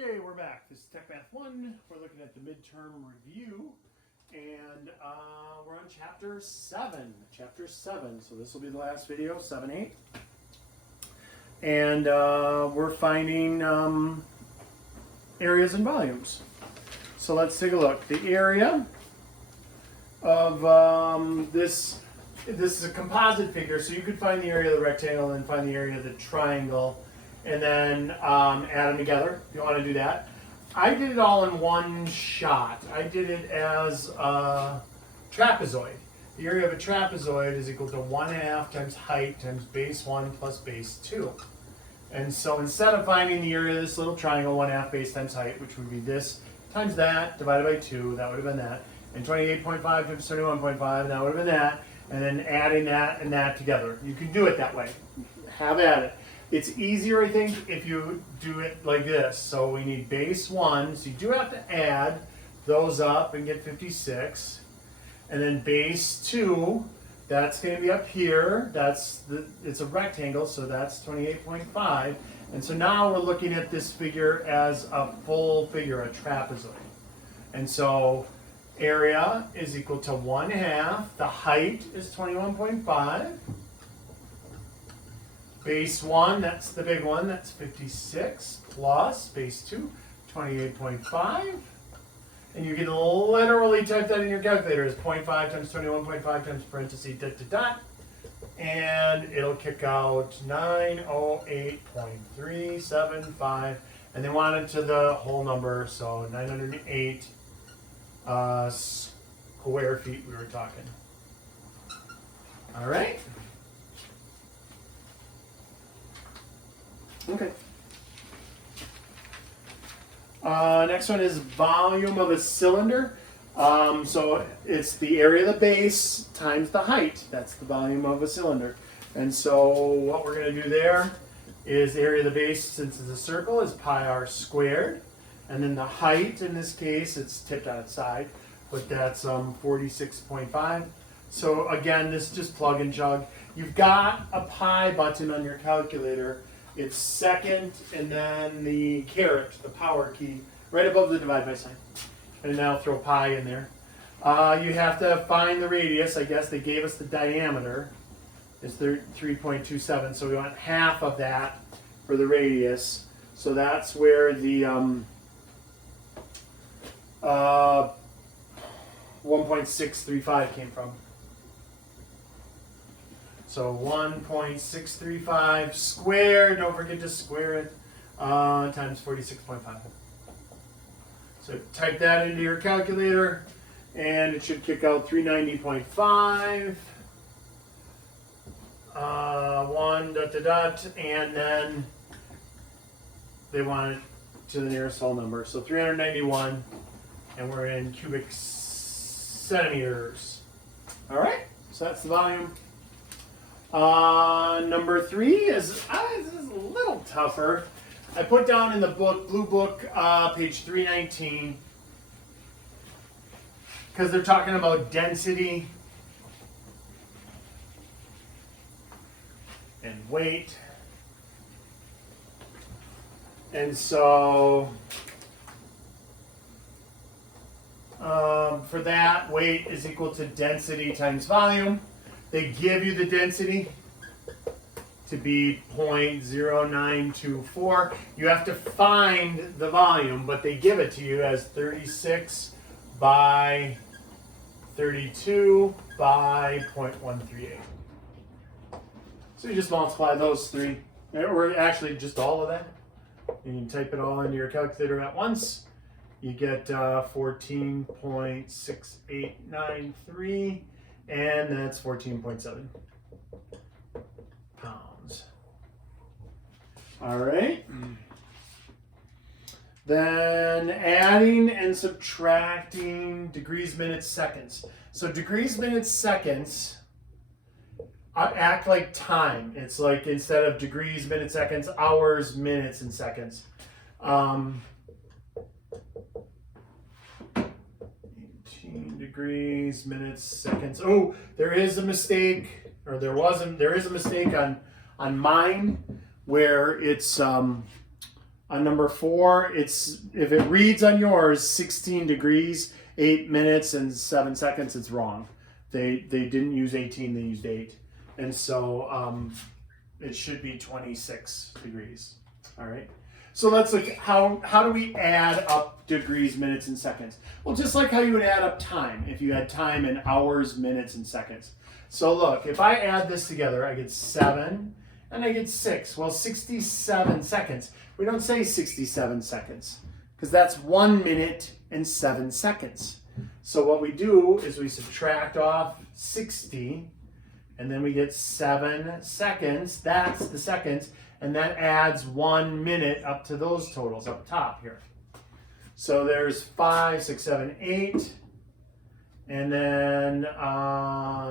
Okay, we're back. This is Techmath1. We're looking at the midterm review, and we're on chapter 7. Chapter 7. So this will be the last video, 7-8. And we're finding areas and volumes. So let's take a look. The area of this is a composite figure, so you could find the area of the rectangle and find the area of the triangle, and then add them together if you want to do that. I did it all in one shot. I did it as a trapezoid. The area of a trapezoid is equal to 1/2 times height times base 1 plus base 2. And so instead of finding the area of this little triangle, 1/2 base times height, which would be this times that divided by 2, that would have been that, and 28.5 times 31.5, and that would have been that, and then adding that and that together. You can do it that way. Have at it. It's easier, I think, if you do it like this. So we need base 1, so you do have to add those up and get 56. And then base 2, that's going to be up here. It's a rectangle, so that's 28.5. And so now we're looking at this figure as a full figure, a trapezoid. And so area is equal to 1/2. The height is 21.5. Base 1, that's the big one, that's 56, plus base 2, 28.5. And you can literally type that in your calculator as 0.5 times 21.5 times parentheses dot dot dot. And it'll kick out 908.375. And they want it to the whole number, so 908 square feet we were talking. All right. Okay. Next one is volume of a cylinder. So it's the area of the base times the height. That's the volume of a cylinder. And so what we're going to do there is the area of the base, since it's a circle, is pi r squared. And then the height, in this case, it's tipped on its side, but that's 46.5. So again, this is just plug and chug. You've got a pi button on your calculator. It's second, and then the caret, the power key, right above the divide by sign. And now throw pi in there. You have to find the radius. I guess they gave us the diameter. It's 3.27, so we want half of that for the radius. So that's where the 1.635 came from. So 1.635 squared, don't forget to square it, times 46.5. So type that into your calculator, and it should kick out 390.5, 1 dot dot dot, and then they want it to the nearest whole number. So 391, and we're in cubic centimeters. All right, so that's the volume. Number 3 is this is a little tougher. I put down in the book, blue book, page 319, because they're talking about density and weight. And so for that, weight is equal to density times volume. They give you the density to be 0.0924. You have to find the volume, but they give it to you as 36 by 32 by 0.138. So you just multiply those three, or actually just all of that. And you can type it all into your calculator at once. You get 14.6893. And that's 14.7 pounds. All right. Then adding and subtracting degrees, minutes, seconds. So degrees, minutes, seconds act like time. It's like instead of degrees, minutes, seconds, hours, minutes, and seconds. 18 degrees, minutes, seconds. Oh, there is a mistake, or there is a mistake on mine where it's On number 4, if it reads on yours 16 degrees, 8 minutes, and 7 seconds, it's wrong. They didn't use 18, they used 8. And so it should be 26 degrees. All right. So let's look at how do we add up degrees, minutes, and seconds? Well, just like how you would add up time, if you had time in hours, minutes, and seconds. So look, if I add this together, I get 7 and I get 6. Well, 67 seconds. We don't say 67 seconds because that's 1 minute and 7 seconds. So what we do is we subtract off 60 and then we get 7 seconds. That's the seconds. And that adds 1 minute up to those totals up top here. So there's 5, 6, 7, 8. And then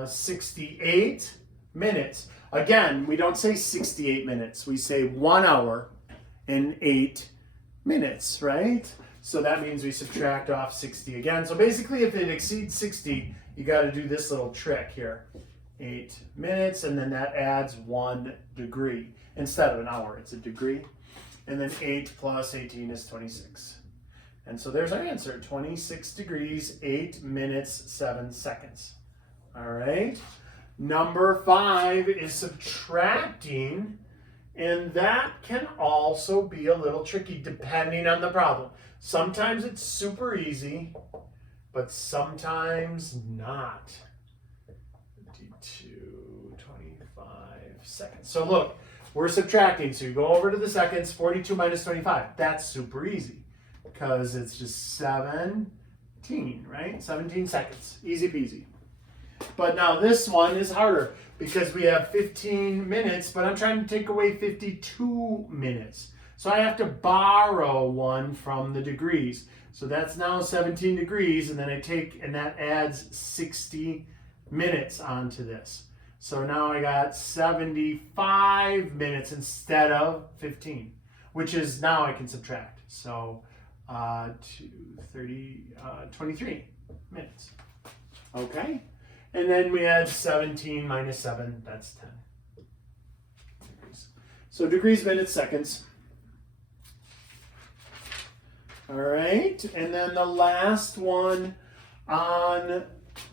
68 minutes. Again, we don't say 68 minutes. We say 1 hour and 8 minutes, right? So that means we subtract off 60 again. So basically, if it exceeds 60, you got to do this little trick here. 8 minutes, and then that adds 1 degree. Instead of an hour, it's a degree. And then 8 plus 18 is 26. And so there's our answer, 26 degrees, 8 minutes, 7 seconds. All right. Number 5 is subtracting, and that can also be a little tricky depending on the problem. Sometimes it's super easy, but sometimes not. 52, 25 seconds. So look, we're subtracting. So you go over to the seconds, 42 minus 25. That's super easy because it's just 17, right? 17 seconds. Easy peasy. But now this one is harder because we have 15 minutes, but I'm trying to take away 52 minutes. So I have to borrow 1 from the degrees. So that's now 17 degrees, and then I take, and that adds 60 minutes onto this. So now I got 75 minutes instead of 15, which is now I can subtract. So 23 minutes. Okay. And then we add 17 minus 7, that's 10 degrees. So degrees, minutes, seconds. All right, and then the last one on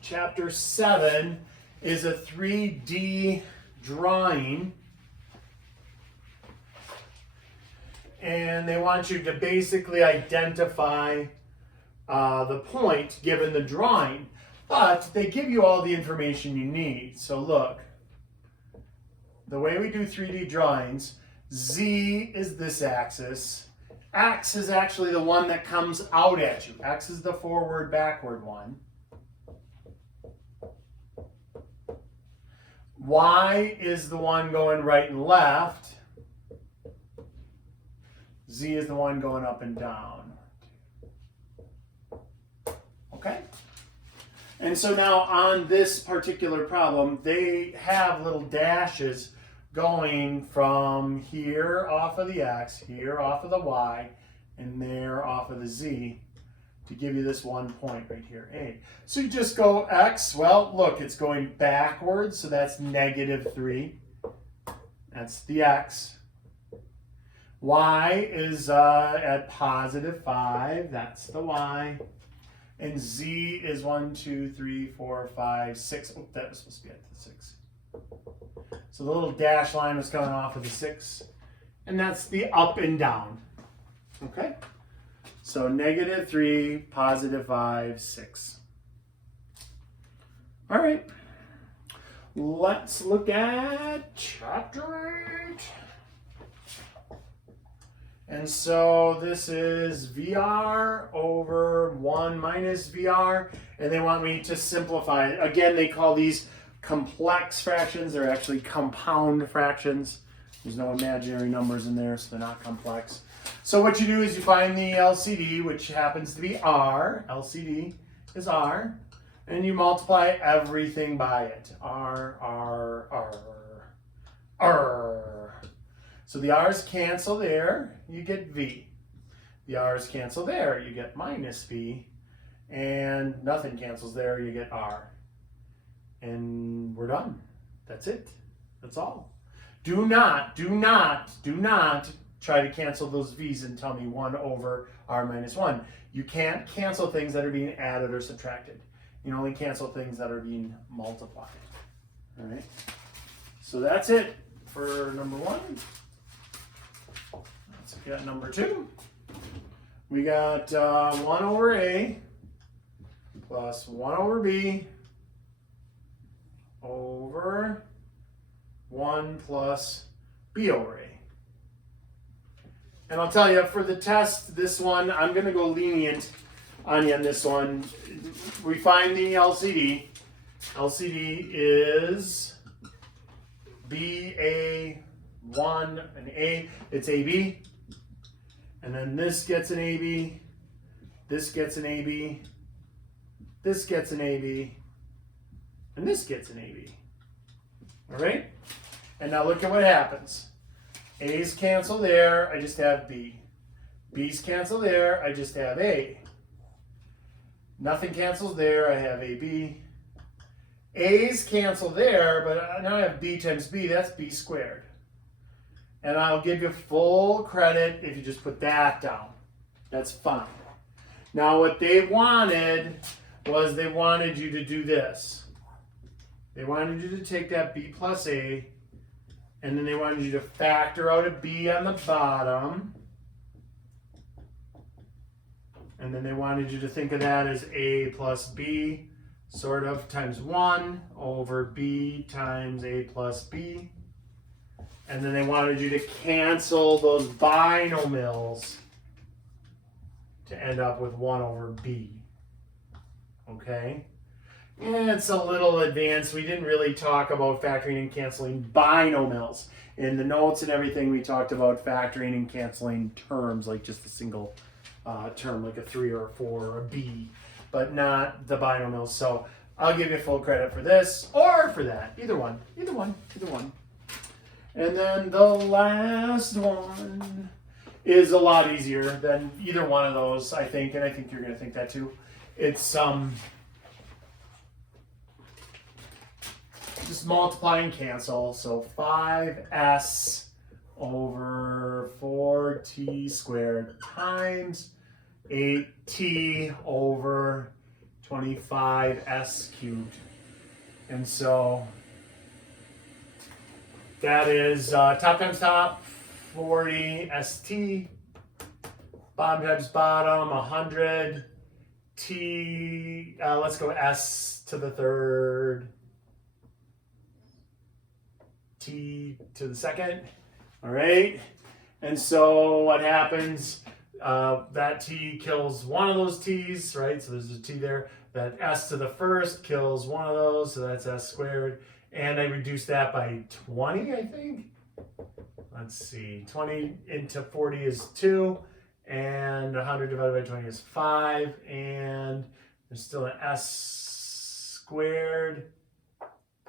chapter 7 is a 3D drawing. And they want you to basically identify the point given the drawing. But they give you all the information you need. So look, the way we do 3D drawings, Z is this axis. X is actually the one that comes out at you. X is the forward, backward one. Y is the one going right and left. Z is the one going up and down. Okay? And so now on this particular problem, they have little dashes going from here off of the X, here off of the Y, and there off of the Z to give you this one point right here, A. So you just go X, well, look, it's going backwards, so that's -3. That's the X. Y is at +5, that's the Y. And Z is 1, 2, 3, 4, 5, 6. Oh, that was supposed to be at the 6. So the little dash line was coming off of the 6. And that's the up and down. Okay? So -3, +5, 6. All right. Let's look at chapter 8. And so this is VR over 1 minus VR, and they want me to simplify it. Again, they call these complex fractions. They're actually compound fractions. There's no imaginary numbers in there, so they're not complex. So what you do is you find the LCD, which happens to be R. LCD is R. And you multiply everything by it. R, R, R, R. So the R's cancel there, you get V. The R's cancel there, you get -V. And nothing cancels there, you get R. And we're done. That's it. That's all. Do not try to cancel those v's and tell me 1 over r minus 1. You can't cancel things that are being added or subtracted. You can only cancel things that are being multiplied. All right. So that's it for number 1. Let's look at number 2. We got 1 over a plus 1 over b over 1 plus b over a. And I'll tell you, for the test, this one, I'm going to go lenient on you on this one. We find the LCD. LCD is BA1 and A. It's AB. And then this gets an AB. This gets an AB. This gets an AB. And this gets an AB. All right? And now look at what happens. A's cancel there, I just have B. B's cancel there, I just have A. Nothing cancels there, I have AB. A's cancel there, but now I have B times B, that's B squared. And I'll give you full credit if you just put that down. That's fine. Now what they wanted was they wanted you to do this. They wanted you to take that B plus A, and then they wanted you to factor out a B on the bottom. And then they wanted you to think of that as A plus B, sort of, times 1 over B times A plus B. And then they wanted you to cancel those binomials to end up with 1 over B. Okay? And it's a little advanced. We didn't really talk about factoring and canceling binomials. In the notes and everything, we talked about factoring and canceling terms, like just a single term, like a 3 or a 4 or a B, but not the binomials. So I'll give you full credit for this or for that. Either one, either one, either one. And then the last one is a lot easier than either one of those, I think, and I think you're going to think that too. It's just multiply and cancel. So 5s over 4t squared times 8t over 25s cubed. And so that is top times top, 40 st, bottom times bottom, 100 t, let's go s to the third, t to the second. All right. And so what happens, that t kills one of those t's, right? So there's a t there. That s to the first kills one of those, so that's s squared. And I reduced that by 20, I think. Let's see, 20 into 40 is 2, and 100 divided by 20 is 5, and there's still an s squared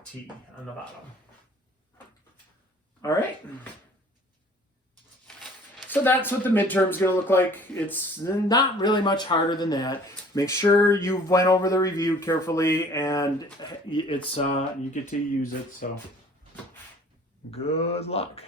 t on the bottom. All right. So that's what the midterm is going to look like. It's not really much harder than that. Make sure you went over the review carefully, and it's you get to use it. So good luck.